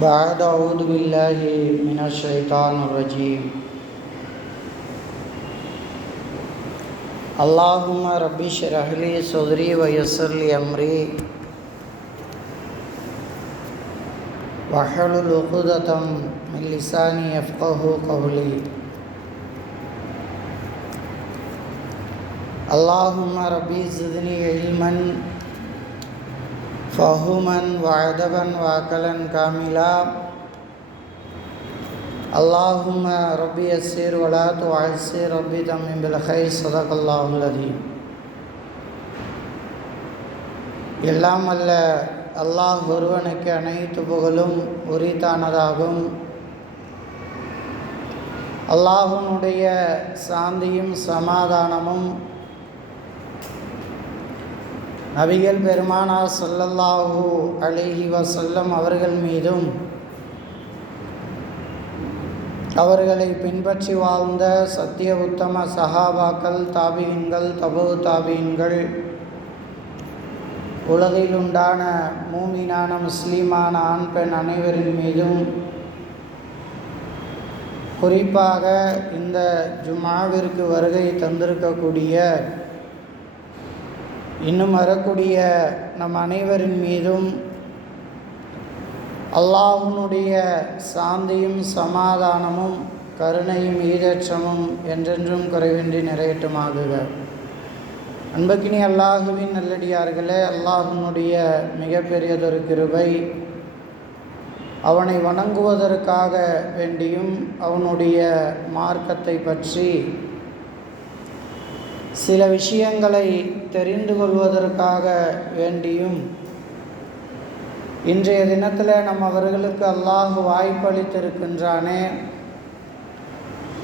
بعد أعوذ بالله من الشيطان الرجيم. اللهم رب اشرح لي صدري ويسر لي أمري. واحلل عقدة من لساني يفقه قولي. اللهم ربي زدني علما فهما وعدبا وعقلا كاملا اللهم ربي يسر ولا تعسر ربي تمم بالخير صدق الله العظيم எல்லாம் அல்ல அல்லாஹ் ஒருவனுக்கு அனைத்து புகழும் உரித்தானதாகும் அல்லாஹனுடைய சாந்தியும் சமாதானமும் நபிகள் பெருமானார் சொல்லல்லாஹூ அலிஹி வசல்லம் அவர்கள் மீதும் அவர்களை பின்பற்றி வாழ்ந்த சத்திய உத்தம சஹாபாக்கள் தாபியன்கள் தபு தாபியன்கள் உலகில் உண்டான மூமினான முஸ்லீமான ஆண் பெண் அனைவரின் மீதும் குறிப்பாக இந்த ஜுமாவிற்கு வருகை தந்திருக்கக்கூடிய இன்னும் வரக்கூடிய நம் அனைவரின் மீதும் அல்லாஹனுடைய சாந்தியும் சமாதானமும் கருணையும் ஈதற்றமும் என்றென்றும் குறைவின்றி நிறையட்டுமாகுக அன்பக்கினி அல்லாஹுவின் நல்லடியார்களே அல்லாஹனுடைய மிகப்பெரியதொரு கிருபை அவனை வணங்குவதற்காக வேண்டியும் அவனுடைய மார்க்கத்தை பற்றி சில விஷயங்களை தெரிந்து கொள்வதற்காக வேண்டியும். இன்றைய தினத்தில் நம் அவர்களுக்கு அல்லாஹ் வாய்ப்பளித்திருக்கின்றானே.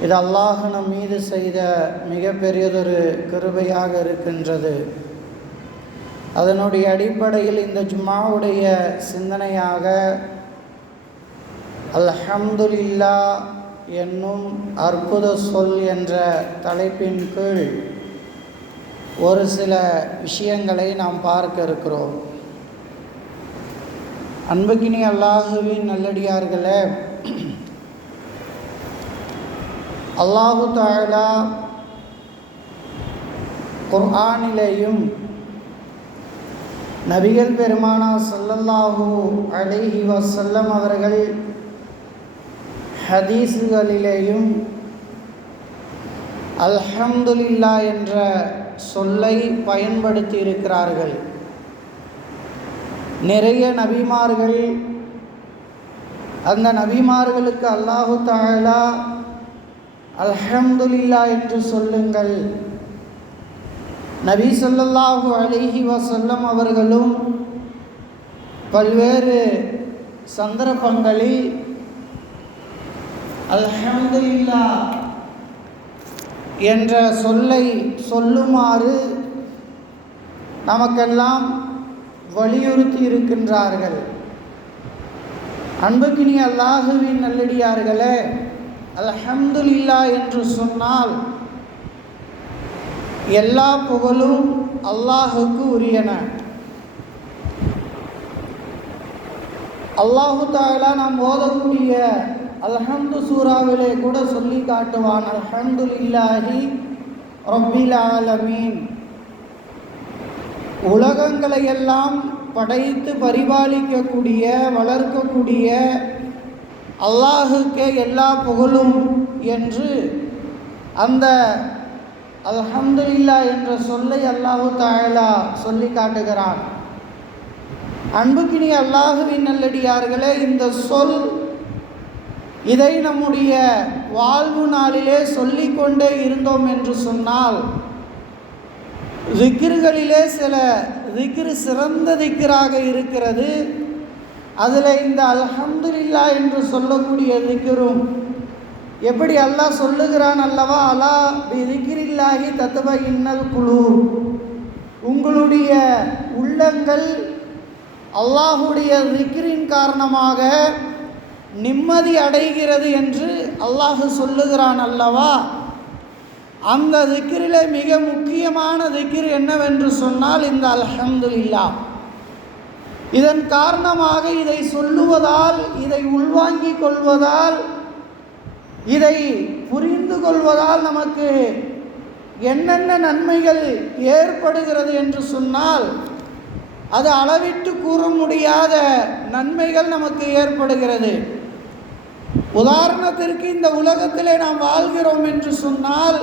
இது அல்லாஹ் நம் மீது செய்த மிகப்பெரியதொரு கிருபையாக இருக்கின்றது. அதனுடைய அடிப்படையில் இந்த ஜும்மாவுடைய சிந்தனையாக அல்ஹம்துல்லா என்னும் அற்புத சொல் என்ற தலைப்பின் கீழ் ஒரு சில விஷயங்களை நாம் பார்க்க இருக்கிறோம். அன்புக்கினி அல்லாஹுவின் நல்லடியார்களே அல்லாஹு தாயலா குர்ஆனிலேயும் நபிகள் பெருமானா சல்லல்லாஹூ அலிஹி வசல்லம் அவர்கள் ஹதீஸுகளிலேயும் அல்ஹம்துலில்லா என்ற சொல்லை பயன்படுத்தி இருக்கிறார்கள் நிறைய நபிமார்கள் அந்த நபிமார்களுக்கு அல்லாஹு தாலா அல்ஹம்துலில்லா என்று சொல்லுங்கள். நபி சொல்லல்லாஹு அலிஹி வசல்லம் அவர்களும் பல்வேறு சந்தர்ப்பங்களில் அல்ஹம்துலில்லா என்ற சொல்லை சொல்லுமாறு நமக்கெல்லாம் வலியுறுத்தி இருக்கின்றார்கள். அன்புக்கினி அல்லாஹுவின் நல்லடியார்களே அல்ஹம்துலில்லா என்று சொன்னால் எல்லா புகழும் அல்லாஹுக்கு உரியன. அல்லாஹு தாயலா நாம் ஓதக்கூடிய அல்ஹம்து சூறாவிலே கூட சொல்லி காட்டுவான் அல்ஹம்துலில்லாஹி ரப்பில் ஆலமீன். உலகங்களை எல்லாம் படைத்து பரிபாலிக்கக்கூடிய வளர்க்கக்கூடிய அல்லாஹுக்கே எல்லா புகழும் என்று அந்த அல்ஹம்துல்லா என்ற சொல்லை அல்லாஹு தாயலா சொல்லி காட்டுகிறான். அன்புக்கினி அல்லாஹுவின் நல்லடியார்களே இந்த சொல் இதை நம்முடைய வாழ்வு நாளிலே சொல்லிக்கொண்டே இருந்தோம் என்று சொன்னால் திக்ருகளிலே சில திக்ரு சிறந்த திக்ராக இருக்கிறது. அதில் இந்த அல்ஹம்துலில்லா என்று சொல்லக்கூடிய திக்ரும் எப்படி அல்லாஹ் சொல்லுகிறான் அல்லவா? அலா பி தத்துவ இன்னல் குழு உங்களுடைய உள்ளங்கள் அல்லாஹுடைய திக்ரின் காரணமாக நிம்மதி அடைகிறது என்று அல்லாஹு சொல்லுகிறான் அல்லவா? அந்த திக்கிரிலே மிக முக்கியமான திக்கிர் என்னவென்று சொன்னால் இந்த அல்ஹம்துலில்லா இதன் காரணமாக இதை சொல்லுவதால் இதை உள்வாங்கிக் கொள்வதால் இதை புரிந்து கொள்வதால் நமக்கு என்னென்ன நன்மைகள் ஏற்படுகிறது என்று சொன்னால் அது அளவிட்டு கூற முடியாத நன்மைகள் நமக்கு ஏற்படுகிறது. உதாரணத்திற்கு இந்த உலகத்திலே நாம் வாழ்கிறோம் என்று சொன்னால்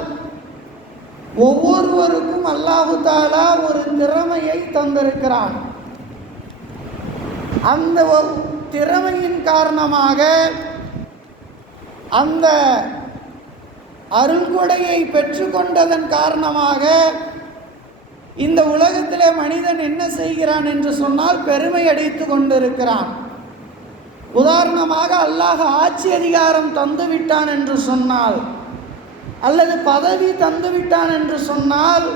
ஒவ்வொருவருக்கும் அல்லாஹு தாலா ஒரு திறமையை தந்திருக்கிறான். அந்த ஒ- திறமையின் காரணமாக அந்த அருள்கொடையை பெற்றுக்கொண்டதன் காரணமாக இந்த உலகத்திலே மனிதன் என்ன செய்கிறான் என்று சொன்னால் பெருமை அடித்து கொண்டிருக்கிறான். உதாரணமாக அல்லாஹ் ஆட்சி அதிகாரம் தந்து விட்டான் என்று சொன்னால் அல்லது பதவி தந்து விட்டான் என்று சொன்னால்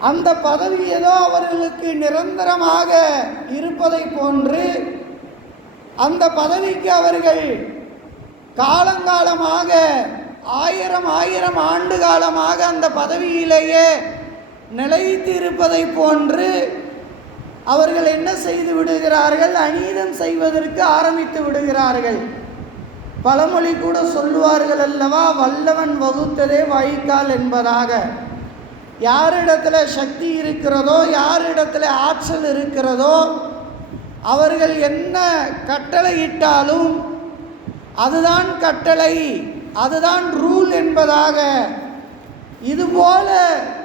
அந்த பதவி ஏதோ அவர்களுக்கு நிரந்தரமாக இருப்பதை போன்று அந்த பதவிக்கு அவர்கள் காலங்காலமாக ஆயிரம் ஆயிரம் ஆண்டு காலமாக அந்த பதவியிலேயே நிலைத்து இருப்பதை போன்று அவர்கள் என்ன செய்து விடுகிறார்கள்? அநீதம் செய்வதற்கு ஆரம்பித்து விடுகிறார்கள். பழமொழி கூட சொல்லுவார்கள் அல்லவா? வல்லவன் வகுத்ததே வாய்க்கால் என்பதாக. யாரிடத்துல சக்தி இருக்கிறதோ யாரிடத்துல ஆற்றல் இருக்கிறதோ அவர்கள் என்ன கட்டளையிட்டாலும் அதுதான் கட்டளை அதுதான் ரூல் என்பதாக. இதுபோல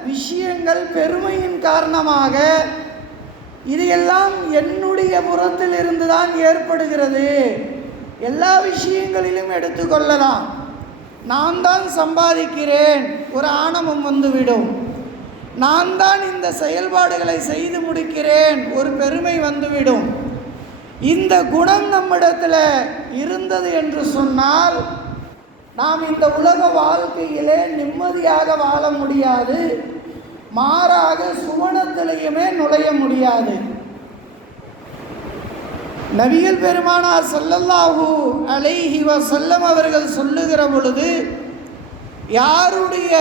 விஷயங்கள் பெருமையின் காரணமாக இது எல்லாம் என்னுடைய புறத்திலிருந்து தான் ஏற்படுகிறது. எல்லா விஷயங்களிலும் எடுத்துக்கொள்ளலாம் நான் தான் சம்பாதிக்கிறேன். ஒரு ஆணவம் வந்துவிடும். நான் தான் இந்த செயல்பாடுகளை செய்து முடிக்கிறேன். ஒரு பெருமை வந்துவிடும். இந்த குணம் நம்மிடத்தில் இருந்தது என்று சொன்னால் நாம் இந்த உலக வாழ்க்கையிலே நிம்மதியாக வாழ முடியாது. மாறாக சுவனத்திலையுமே நுழைய முடியாது. நபிகள் பெருமானார் ஸல்லல்லாஹு அலைஹி செல்லம் அவர்கள் சொல்லுகிற பொழுது யாருடைய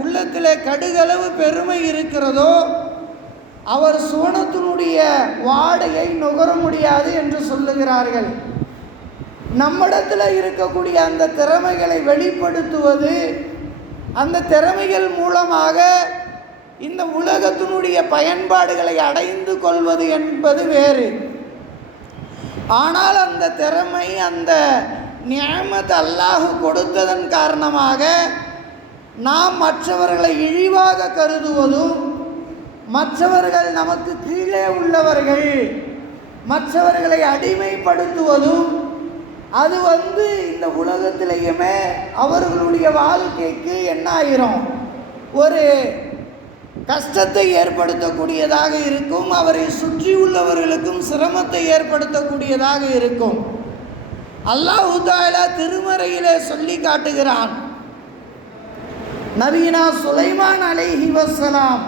உள்ளத்தில் கடுகளவு பெருமை இருக்கிறதோ அவர் சுவனத்தினுடைய வாடையை நுகர முடியாது என்று சொல்லுகிறார்கள். நம்மிடத்தில் இருக்கக்கூடிய அந்த திறமைகளை வெளிப்படுத்துவது அந்த திறமைகள் மூலமாக இந்த உலகத்தினுடைய பயன்பாடுகளை அடைந்து கொள்வது என்பது வேறு. ஆனால் அந்த திறமை அந்த நியமத் அல்லாஹ் கொடுத்ததன் காரணமாக நாம் மற்றவர்களை இழிவாக கருதுவதும் மற்றவர்கள் நமக்கு கீழே உள்ளவர்கள் மற்றவர்களை அடிமைப்படுத்துவதும் அது வந்து இந்த உலகத்திலேயுமே அவர்களுடைய வாழ்க்கைக்கு என்ன ஆயிரும் ஒரு கஷ்டத்தை ஏற்படுத்தக்கூடியதாக இருக்கும். அவரை சுற்றி உள்ளவர்களுக்கும் சிரமத்தை ஏற்படுத்தக்கூடியதாக இருக்கும். அல்லாஹு தாலா திருமறையிலே சொல்லி காட்டுகிறான். நவீனா சுலைமான் அலைஹி வசலாம்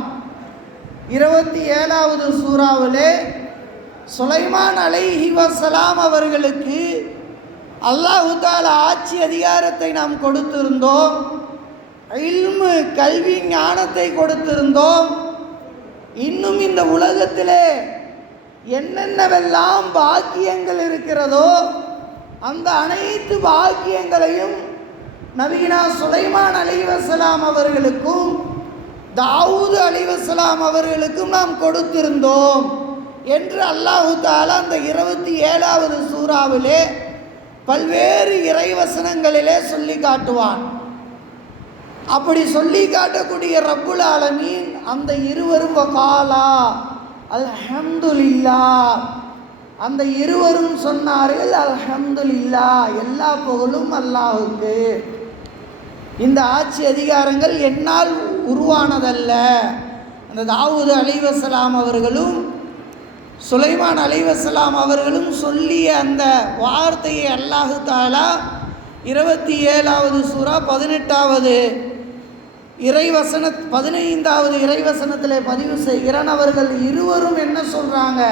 இருபத்தி ஏழாவது சூறாவிலே சுலைமான் அலைஹி வசலாம் அவர்களுக்கு அல்லாஹு தாலா ஆட்சி அதிகாரத்தை நாம் கொடுத்திருந்தோம். இல்மு கல்வி ஞானத்தை கொடுத்திருந்தோம். இன்னும் இந்த உலகத்திலே என்னென்னவெல்லாம் பாக்கியங்கள் இருக்கிறதோ அந்த அனைத்து பாக்கியங்களையும் நவீனா சுலைமான் அலிவசலாம் அவர்களுக்கும் தாவூது அலிவசலாம் அவர்களுக்கும் நாம் கொடுத்திருந்தோம் என்று அல்லாஹு தாலா அந்த இருபத்தி ஏழாவது சூறாவிலே பல்வேறு இறைவசனங்களிலே சொல்லி காட்டுவான். அப்படி சொல்லி காட்டக்கூடிய ரப்புல் ஆலமீன் அந்த இருவரும் வகாலா. அல்ஹம்துலில்லா. அந்த இருவரும் சொன்னார்கள் அல்ஹம்துலில்லா எல்லா புகழும் அல்லாஹுக்கு. இந்த ஆட்சி அதிகாரங்கள் என்னால் உருவானதல்ல. அந்த தாவூது அலைவசலாம் அவர்களும் சுலைமான் அலைவசலாம் அவர்களும் சொல்லிய அந்த வார்த்தையை அல்லாஹு தாலா இருபத்தி ஏழாவது சூறா பதினெட்டாவது இறைவசன பதினைந்தாவது இறைவசனத்தில் பதிவு செய்கிறான் அவர்கள் இருவரும் என்ன சொல்கிறாங்க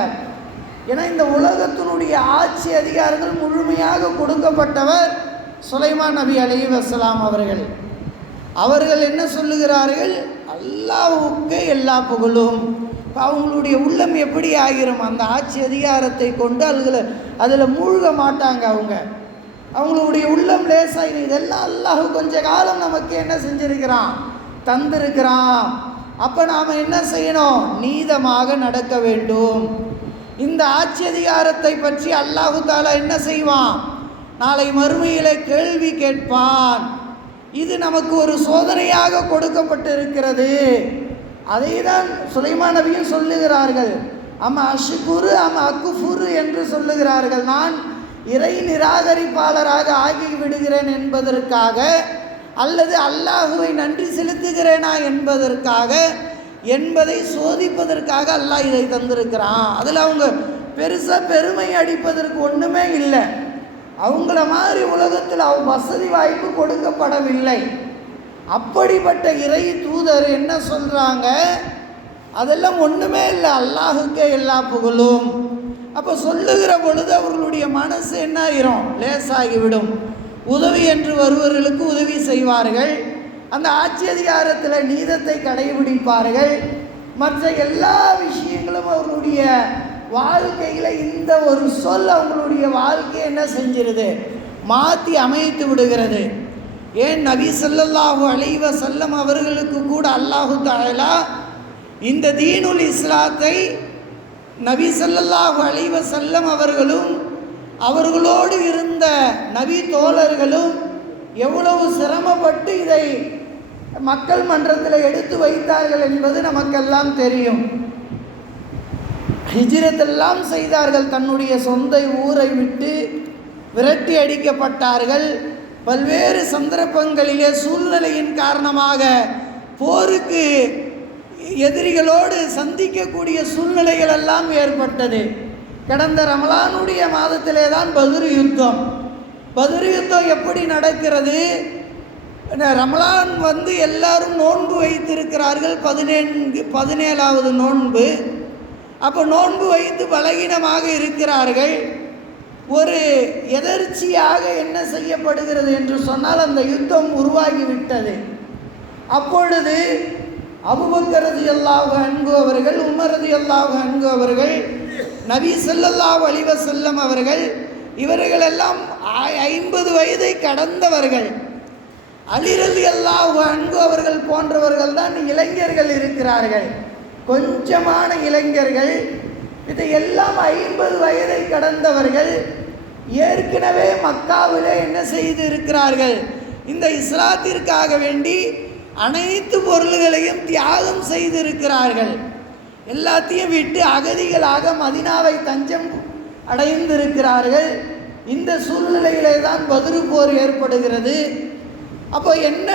ஏன்னா இந்த உலகத்தினுடைய ஆட்சி அதிகாரங்கள் முழுமையாக கொடுக்கப்பட்டவர் சுலைமான் நபி அலி வசலாம் அவர்கள். அவர்கள் என்ன சொல்லுகிறார்கள்? அல்லாவுக்கு எல்லா புகழும். இப்போ அவங்களுடைய உள்ளம் எப்படி ஆகிரும்? அந்த ஆட்சி அதிகாரத்தை கொண்டு அதில் அதில் மூழ்க மாட்டாங்க அவங்க. அவங்களுடைய உள்ளம் லேசாக இதெல்லாம் அல்லாஹ் கொஞ்ச காலம் நமக்கு என்ன செஞ்சுருக்கிறான்? தந்திருக்கிறான் அப்போ நாம் என்ன செய்யணும்? நீதமாக நடக்க வேண்டும். இந்த ஆட்சி அதிகாரத்தை பற்றி அல்லாஹு தாலா என்ன செய்வான்? நாளை மறுமையிலே கேள்வி கேட்பான். இது நமக்கு ஒரு சோதனையாக கொடுக்கப்பட்டு இருக்கிறது அதை தான் சுலைமா நபியும் சொல்லுகிறார்கள். அம்ம அஷுகுரு அம்ம அக்குஃபுரு என்று சொல்லுகிறார்கள். நான் இறை நிராகரிப்பாளராக ஆகி விடுகிறேன் என்பதற்காக அல்லது அல்லாஹுவை நன்றி செலுத்துகிறேனா என்பதற்காக என்பதை சோதிப்பதற்காக அல்லாஹ் இதை தந்திருக்கிறான். அதில் அவங்க பெருசாக பெருமை அடிப்பதற்கு ஒன்றுமே இல்லை. அவங்கள மாதிரி உலகத்தில் அவ வசதி வாய்ப்பு கொடுக்கப்படவில்லை. அப்படிப்பட்ட இறை தூதர் என்ன சொல்கிறாங்க அதெல்லாம் ஒன்றுமே இல்லை. அல்லாஹுக்கே எல்லா புகழும். அப்போ சொல்லுகிற பொழுது அவர்களுடைய மனசு என்ன ஆயிரும்? லேசாகிவிடும் உதவி என்று வருவர்களுக்கு உதவி செய்வார்கள். அந்த ஆட்சி அதிகாரத்தில் நீதத்தை கடைபிடிப்பார்கள். மற்ற எல்லா விஷயங்களும் அவர்களுடைய வாழ்க்கையில் இந்த ஒரு சொல் அவங்களுடைய வாழ்க்கையை என்ன செஞ்சிருது? மாற்றி அமைத்து விடுகிறது. ஏன் நபி ஸல்லல்லாஹு அலைஹி செல்லம் அவர்களுக்கு கூட அல்லாஹு தாயலா இந்த தீனுல் இஸ்லாத்தை நபி ஸல்லல்லாஹு அலைஹி செல்லம் அவர்களும் அவர்களோடு இருந்த நபி தோழர்களும் எவ்வளவு சிரமப்பட்டு இதை மக்கள் மன்றத்தில் எடுத்து வைத்தார்கள் என்பது நமக்கெல்லாம் தெரியும். ஹிஜிரத்தெல்லாம் செய்தார்கள். தன்னுடைய சொந்த ஊரை விட்டு விரட்டி அடிக்கப்பட்டார்கள். பல்வேறு சந்தர்ப்பங்களிலே சூழ்நிலையின் காரணமாக போருக்கு எதிரிகளோடு சந்திக்கக்கூடிய சூழ்நிலைகள் எல்லாம் ஏற்பட்டது. கடந்த ரமலானுடைய மாதத்திலே தான் பதுரு யுத்தம். பதுரு யுத்தம் எப்படி நடக்கிறது? இந்த ரமலான் வந்து எல்லாரும் நோன்பு வைத்திருக்கிறார்கள் பதினேழு பதினேழாவது நோன்பு. அப்போ நோன்பு வைத்து பலகீனமாக இருக்கிறார்கள். ஒரு எதர்ச்சியாக என்ன செய்யப்படுகிறது என்று சொன்னால் அந்த யுத்தம் உருவாகிவிட்டது. அப்பொழுது அபுபக்கரது அல்லாஹ் அன்பு அவர்கள் உமரது அல்லாஹ் அன்பு அவர்கள் நபி ஸல்லல்லாஹு வலிவ செல்லம் அவர்கள் இவர்களெல்லாம் ஐம்பது வயதை கடந்தவர்கள். அலிரது அல்லாஹ் அன்பு அவர்கள் போன்றவர்கள் தான் இளைஞர்கள் இருக்கிறார்கள். கொஞ்சமான இளைஞர்கள் இதையெல்லாம் ஐம்பது வயதை கடந்தவர்கள் ஏற்கனவே மக்காவிலே என்ன செய்து இருக்கிறார்கள் இந்த இஸ்லாத்திற்காக வேண்டி அனைத்து பொருள்களையும் தியாகம் செய்திருக்கிறார்கள். எல்லாத்தையும் விட்டு அகதிகளாக மதினாவை தஞ்சம் அடைந்திருக்கிறார்கள். இந்த சூழ்நிலையிலே தான் பதிரு போர் ஏற்படுகிறது. அப்போ என்ன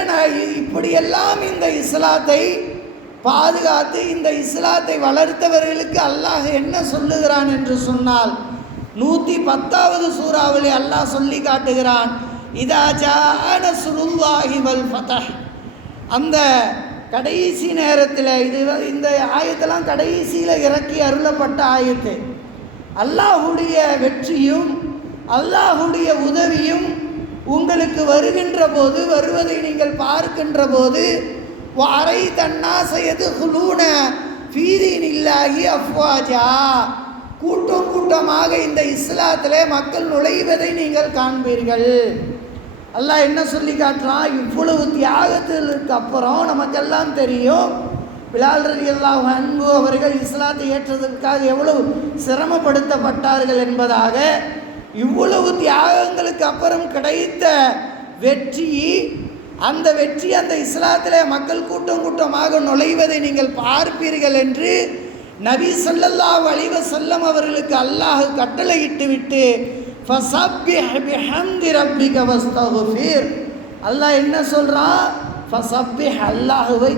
இப்படியெல்லாம் இந்த இஸ்லாத்தை பாதுகாத்து இந்த இஸ்லாத்தை வளர்த்தவர்களுக்கு அல்லாஹ் என்ன சொல்லுகிறான் என்று சொன்னால் நூற்றி பத்தாவது சூறாவளி அல்லாஹ் சொல்லி காட்டுகிறான் இதா ஜான வல் ஃபதஹ். அந்த கடைசி நேரத்தில் இது இந்த ஆயத்தெல்லாம் கடைசியில் இறக்கி அருளப்பட்ட ஆயத்து. அல்லாஹுடைய வெற்றியும் அல்லாஹுடைய உதவியும் உங்களுக்கு வருகின்ற போது வருவதை நீங்கள் பார்க்கின்ற போது அரை தன்னாசையது குலூன ஃபீதீன் இல்லாகி அஃப்வாஜா. கூட்டம் கூட்டமாக இந்த இஸ்லாத்திலே மக்கள் நுழைவதை நீங்கள் காண்பீர்கள். அல்லாஹ் என்ன சொல்லி காட்டுறான் இவ்வளவு தியாகத்திற்கு அப்புறம் நமக்கெல்லாம் தெரியும். பிலால் ரலி அல்லாஹ் அன்பு அவர்கள் இஸ்லாத்தை ஏற்றதற்காக எவ்வளவு சிரமப்படுத்தப்பட்டார்கள் என்பதாக இவ்வளவு தியாகங்களுக்கு அப்புறம் கிடைத்த வெற்றி அந்த வெற்றி அந்த இஸ்லாத்தில் மக்கள் கூட்டம் கூட்டமாக நுழைவதை நீங்கள் பார்ப்பீர்கள் என்று நபி சொல்லல்லா வழிவ செல்லம் அவர்களுக்கு அல்லாஹ் கட்டளையிட்டு விட்டு அல்லாஹ் என்ன சொல்றான் ஃபஸப்பிஹ் அல்லாஹ்வை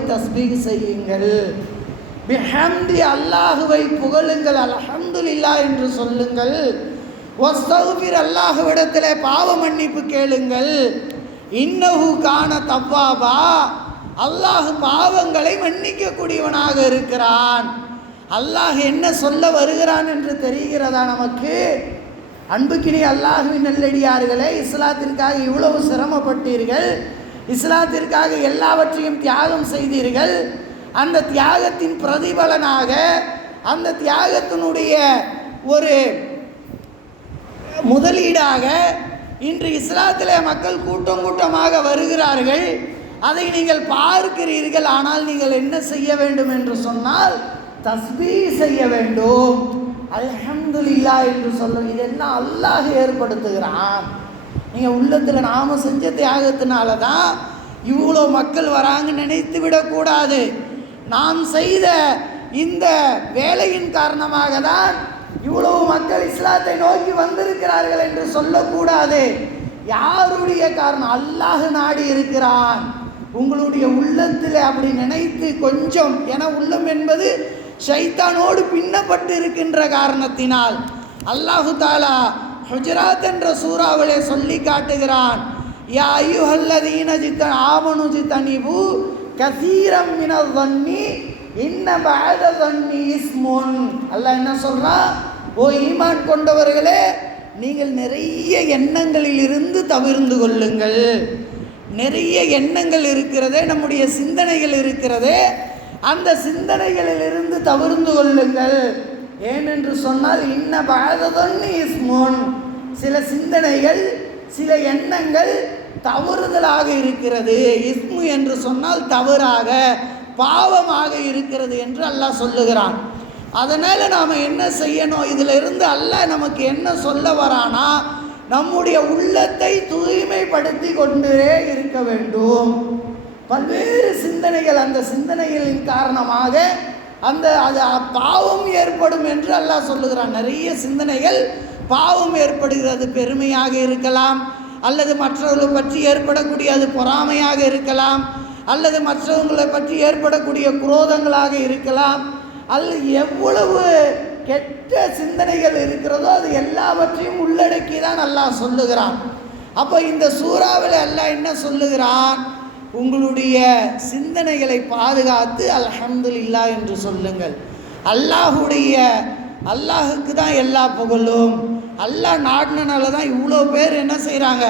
செய்யுங்கள். பிஹம்தி அல்லாஹுவை புகழுங்கள். அல்ஹம்துலில்லாஹ் என்று சொல்லுங்கள். வஸ்தக்ஃபிர் அல்லாஹுவிடத்தில் பாவ மன்னிப்பு கேளுங்கள். இன்னகு காண தவ்வாபா. அல்லாஹ் பாவங்களை மன்னிக்கக்கூடியவனாக இருக்கிறான். அல்லாஹ் என்ன சொல்ல வருகிறான் என்று தெரிகிறதா நமக்கு? அன்புக்கினி அல்லாஹுவின் நல்லடியார்களே இஸ்லாத்திற்காக இவ்வளவு சிரமப்பட்டீர்கள். இஸ்லாத்திற்காக எல்லாவற்றையும் தியாகம் செய்தீர்கள். அந்த தியாகத்தின் பிரதிபலனாக அந்த தியாகத்தினுடைய ஒரு முதலீடாக இன்று இஸ்லாத்திலே மக்கள் கூட்டம் கூட்டமாக வருகிறார்கள். அதை நீங்கள் பார்க்கிறீர்கள் ஆனால் நீங்கள் என்ன செய்ய வேண்டும் என்று சொன்னால் தஸ்பீ செய்ய வேண்டும். அல்ஹம்துலில்லா என்று சொல்லும். இதெல்லாம் அல்லாஹ் ஏற்படுத்துகிறான்? நீங்கள் உள்ளத்தில் நாம செஞ்ச தியாகத்தினால தான் இவ்வளோ மக்கள் வராங்கன்னு நினைத்து விடக்கூடாது. நாம் செய்த இந்த வேலையின் காரணமாக தான் இவ்வளவு மக்கள் இஸ்லாத்தை நோக்கி வந்திருக்கிறார்கள் என்று சொல்லக்கூடாது. யாருடைய காரணம்? அல்லாஹ் நாடி இருக்கிறான். உங்களுடைய உள்ளத்தில் அப்படி நினைத்து கொஞ்சம் என உள்ளம் என்பது ஷைத்தானோடு பின்னப்பட்டு இருக்கின்ற காரணத்தினால் அல்லாஹு தாலா ஹுஜராத் என்ற சூறாவிலே சொல்லி காட்டுகிறான். யா ஐயுஹல்லதீன ஜித்தன் ஆமனு ஜித்தனிபு கசீரம் மினல் தண்ணி இன்ன பஅத தண்ணி இஸ்முன். அல்லாஹ் என்ன சொல்கிறான் ஓ ஈமான் கொண்டவர்களே நீங்கள் நிறைய எண்ணங்களில் இருந்து தவிர்ந்து கொள்ளுங்கள். நிறைய எண்ணங்கள் இருக்கிறதே நம்முடைய சிந்தனைகள் இருக்கிறதே அந்த சிந்தனைகளிலிருந்து தவிர்ந்து கொள்ளுங்கள். ஏனென்று சொன்னால் இன்ன பாததொன்னு இஸ்மோன். சில சிந்தனைகள் சில எண்ணங்கள் தவறுதலாக இருக்கிறது. இஸ்மு என்று சொன்னால் தவறாக பாவமாக இருக்கிறது என்று அல்லாஹ் சொல்லுகிறான். அதனால் நாம் என்ன செய்யணும்? இதிலிருந்து அல்லாஹ் நமக்கு என்ன சொல்ல வரானா? நம்முடைய உள்ளத்தை தூய்மைப்படுத்தி கொண்டே இருக்க வேண்டும். பல்வேறு சிந்தனைகள் அந்த சிந்தனைகளின் காரணமாக அந்த அது பாவம் ஏற்படும் என்று அல்லாஹ் சொல்லுகிறான். நிறைய சிந்தனைகள் பாவம் ஏற்படுகிறது பெருமையாக இருக்கலாம் அல்லது மற்றவர்களை பற்றி ஏற்படக்கூடிய அது பொறாமையாக இருக்கலாம் அல்லது மற்றவங்களை பற்றி ஏற்படக்கூடிய குரோதங்களாக இருக்கலாம். அல்லது எவ்வளவு கெட்ட சிந்தனைகள் இருக்கிறதோ அது எல்லாவற்றையும் உள்ளடக்கி தான் அல்லாஹ் சொல்லுகிறான். அப்போ இந்த சூறாவில் அல்லாஹ் என்ன சொல்லுகிறான்? உங்களுடைய சிந்தனைகளை பாதுகாத்து அல்ஹம்துலில்லா என்று சொல்லுங்கள். அல்லாஹுடைய அல்லாஹுக்கு தான் எல்லா புகழும். அல்லாஹ் நாடினால தான் இவ்வளோ பேர் என்ன செய்கிறாங்க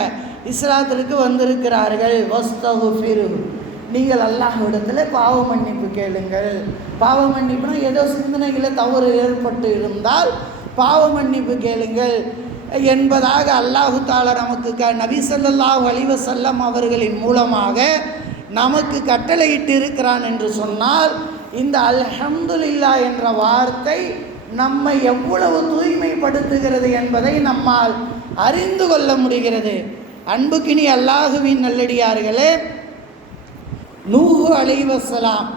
இஸ்லாத்திற்கு வந்திருக்கிறார்கள். வஸ்தகுஃபிரு. நீங்கள் அல்லாஹ்விடத்தில் பாவ மன்னிப்பு கேளுங்கள். பாவ மன்னிப்புனா ஏதோ சிந்தனைகளை தவறு ஏற்பட்டு இருந்தால் பாவ மன்னிப்பு கேளுங்கள். என்பதாக அல்லாஹு தாலா நமக்கு க நபி ஸல்லல்லாஹு அலைஹி அவர்களின் மூலமாக நமக்கு கட்டளையிட்டு இருக்கிறான் என்று சொன்னால் இந்த அல்ஹம்துல்லா என்ற வார்த்தை நம்மை எவ்வளவு தூய்மைப்படுத்துகிறது என்பதை நம்மால் அறிந்து கொள்ள முடிகிறது. அன்புக்கினி அல்லாஹுவின் நல்லடியார்களே நூஹு அலைவசலாம்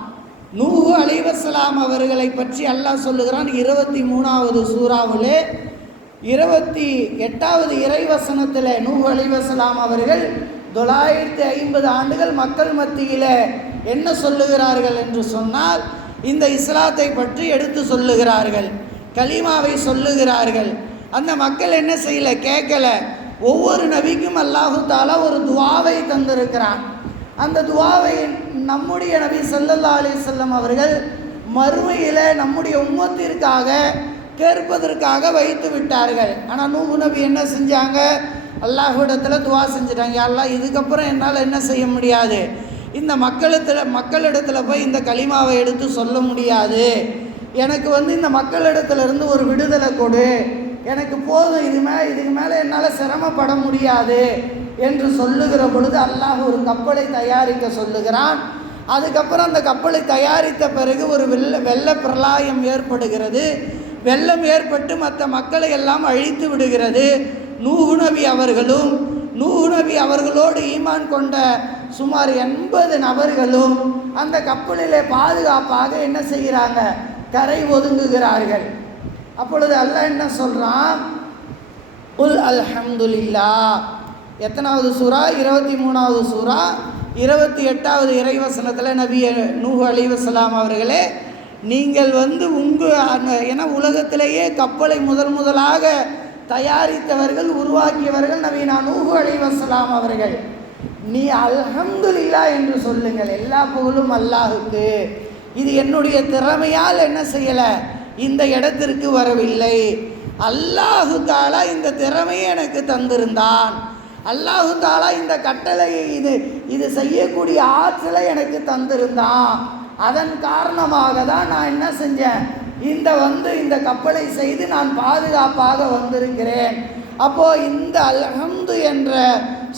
நூஹு அலைவசலாம் அவர்களை பற்றி அல்லாஹ் சொல்லுகிறான் இருபத்தி மூணாவது சூறாவிலே இருபத்தி எட்டாவது இறைவசனத்தில் நூஹு அலிவசலாம் அவர்கள் தொள்ளாயிரத்தி ஐம்பது ஆண்டுகள் மக்கள் மத்தியில் என்ன சொல்லுகிறார்கள் என்று சொன்னால் இந்த இஸ்லாத்தை பற்றி எடுத்து சொல்லுகிறார்கள் கலிமாவை சொல்லுகிறார்கள். அந்த மக்கள் என்ன செய்யல கேட்கல. ஒவ்வொரு நபிக்கும் அல்லாஹு தாலா ஒரு துவாவை தந்திருக்கிறான். அந்த துவாவை நம்முடைய நபி சல்லல்லா அலி செல்லம் அவர்கள் மறுமையில் நம்முடைய உம்மத்திற்காக கேட்பதற்காக வைத்து விட்டார்கள். ஆனால் நூஹு நபி என்ன செஞ்சாங்க? அல்லாஹ்விடத்தில் துவா செஞ்சிட்டாங்க. அல்லாஹ் இதுக்கப்புறம் என்னால் என்ன செய்ய முடியாது? இந்த மக்களிடத்தில் மக்களிடத்தில் போய் இந்த களிமாவை எடுத்து சொல்ல முடியாது. எனக்கு வந்து இந்த மக்களிடத்துலேருந்து ஒரு விடுதலை கொடு. எனக்கு போதும் இது மேலே இதுக்கு மேலே என்னால் சிரமப்பட முடியாது என்று சொல்லுகிற பொழுது அல்லாஹ் ஒரு கப்பலை தயாரிக்க சொல்லுகிறான். அதுக்கப்புறம் அந்த கப்பலை தயாரித்த பிறகு ஒரு வெள்ள வெள்ள பிரளாயம் ஏற்படுகிறது. வெள்ளம் ஏற்பட்டு மற்ற மக்களை எல்லாம் அழித்து விடுகிறது. நூஹு நபி அவர்களும் நூஹு நபி அவர்களோடு ஈமான் கொண்ட சுமார் எண்பது நபர்களும் அந்த கப்பலிலே பாதுகாப்பாக என்ன செய்கிறாங்க? கரை ஒதுங்குகிறார்கள். அப்பொழுது அல்ல என்ன சொல்கிறான் உல் அல்ஹம்துலில்லா எத்தனாவது சூறா? இருபத்தி மூணாவது சூறா? இருபத்தி எட்டாவது இறைவசனத்தில் நபி நூஹு அலிவசலாம் அவர்களே நீங்கள் வந்து உங்கள் ஏன்னா உலகத்திலேயே கப்பலை முதல் முதலாக தயாரித்தவர்கள் உருவாக்கியவர்கள் நவீனா நூஹு அலிவசலாம் அவர்கள். நீ அல்ஹம்துலில்லா என்று சொல்லுங்கள் எல்லா புகழும் அல்லாஹுக்கு. இது என்னுடைய திறமையால் என்ன செய்யலை? இந்த இடத்திற்கு வரவில்லை. அல்லாஹு தாலா இந்த திறமையை எனக்கு தந்திருந்தான். அல்லாஹு தாலா இந்த கட்டளையை இது இது செய்யக்கூடிய ஆற்றலை எனக்கு தந்திருந்தான். அதன் காரணமாக தான் நான் என்ன செஞ்சேன்? இந்த வந்து இந்த கப்பலை செய்து நான் பாதுகாப்பாக வந்திருக்கிறேன். அப்போ இந்த அல்ஹம்து என்ற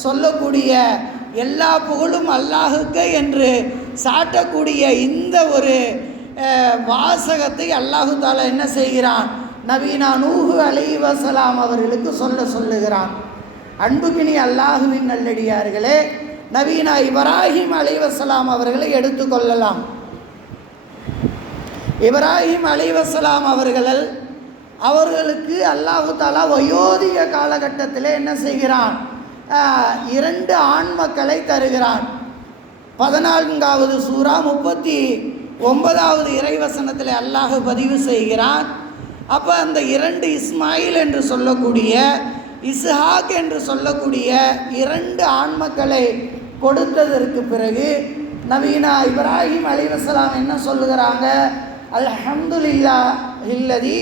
சொல்லக்கூடிய எல்லா புகழும் அல்லாஹுக்கு என்று சாட்டக்கூடிய இந்த ஒரு வாசகத்தை அல்லாஹு தாலா என்ன செய்கிறான்? நவீனா நூஹு அலி வசலாம் அவர்களுக்கு சொல்ல சொல்லுகிறான். அன்புகினி அல்லாஹுவின் நல்லடியார்களே நவீனா இப்ராஹிம் அலைவசலாம் அவர்களை எடுத்துக்கொள்ளலாம் இப்ராஹிம் அலிவசலாம் அவர்கள் அவர்களுக்கு அல்லாஹு தாலா வயோதிக காலகட்டத்தில் என்ன செய்கிறான்? இரண்டு ஆண் மக்களை தருகிறான். பதினான்காவது சூறா முப்பத்தி ஒன்பதாவது இறைவசனத்தில் அல்லாஹ் பதிவு செய்கிறான். அப்போ அந்த இரண்டு இஸ்மாயில் என்று சொல்லக்கூடிய இஸ்ஹாக் என்று சொல்லக்கூடிய இரண்டு ஆண்மக்களை கொடுத்ததற்கு பிறகு நவீனா இப்ராஹிம் அலிவசலாம் என்ன சொல்லுகிறாங்க? அல்ஹம்துலில்லா இல்லதி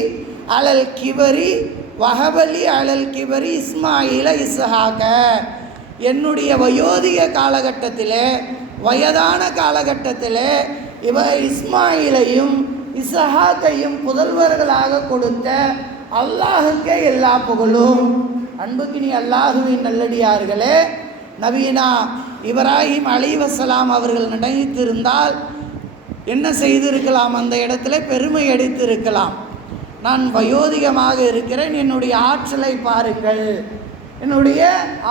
அலல் கிபரி வஹபலி அலல் கிபரி இஸ்மாயில இஸ்ஹாக. என்னுடைய வயோதிக காலகட்டத்தில் வயதான காலகட்டத்தில் இவ இஸ்மாயிலையும் இசஹாக்கையும் புதல்வர்களாக கொடுத்த அல்லாஹுக்கே எல்லா புகழும். அன்புக்கினி அல்லாஹுவின் நல்லடியார்களே நவீனா இப்ராஹிம் அலிவசலாம் அவர்கள் நினைத்திருந்தால் என்ன செய்திருக்கலாம் அந்த இடத்துல? பெருமை அடித்திருக்கலாம். நான் வயோதிகமாக இருக்கிறேன் என்னுடைய ஆற்றலை பாருங்கள். என்னுடைய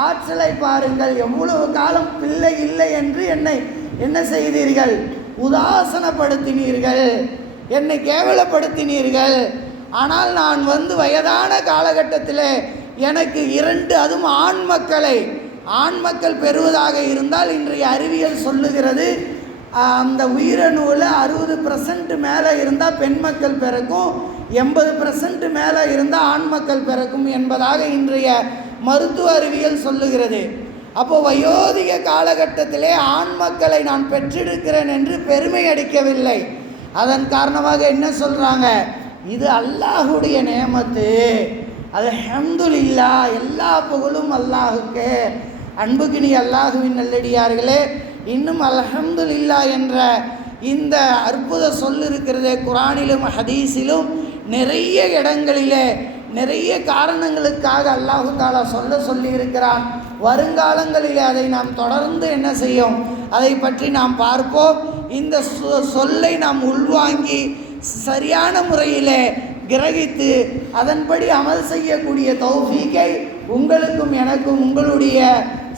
ஆற்றலை பாருங்கள். எவ்வளவு காலம் பிள்ளை இல்லை என்று என்னை என்ன செய்தீர்கள்? உதாசனப்படுத்தினீர்கள். என்னை கேவலப்படுத்தினீர்கள். ஆனால் நான் வந்து வயதான காலகட்டத்தில் எனக்கு இரண்டு அதுவும் ஆண் மக்களை ஆண் மக்கள் பெறுவதாக இருந்தால் இன்றைய அறிவியல் சொல்லுகிறது அந்த உயிரணுவில் அறுபது பர்சன்ட் மேலே இருந்தால் பெண் மக்கள் பிறக்கும் எண்பது பர்சன்ட் மேலே இருந்தால் ஆண் மக்கள் பிறக்கும் என்பதாக இன்றைய மருத்துவ அறிவியல் சொல்லுகிறது. அப்போ வயோதிக காலகட்டத்திலே ஆண் மக்களை நான் பெற்றெடுக்கிறேன் என்று பெருமை அடிக்கவில்லை. அதன் காரணமாக என்ன சொல்கிறாங்க இது அல்லாஹுடைய நேமத்து. அது அல்ஹம்துலில்லா எல்லா புகழும் அல்லாஹுக்கு. அன்புக்கினி அல்லாஹுவின் நல்லடியார்களே இன்னும் அல்ஹம்துலில்லா என்ற இந்த அற்புத சொல் இருக்கிறதே குரானிலும் ஹதீஸிலும் நிறைய இடங்களிலே நிறைய காரணங்களுக்காக அல்லாஹு தாலா சொல்ல சொல்லி இருக்கிறான் வருங்காலங்களிலே அதை நாம் தொடர்ந்து என்ன செய்யும்? அதை பற்றி நாம் பார்ப்போம். இந்த சொ- சொல்லை நாம் உள்வாங்கி சரியான முறையிலே கிரகித்து அதன்படி அமல் செய்யக்கூடிய தௌஃபீக்கை உங்களுக்கும் எனக்கும் உங்களுடைய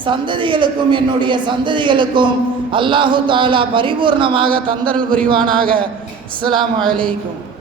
சந்ததிகளுக்கும் என்னுடைய சந்ததிகளுக்கும் அல்லாஹு தாலா பரிபூர்ணமாக தந்தரல் புரிவானாக. அஸ்லாம் வலைக்கும்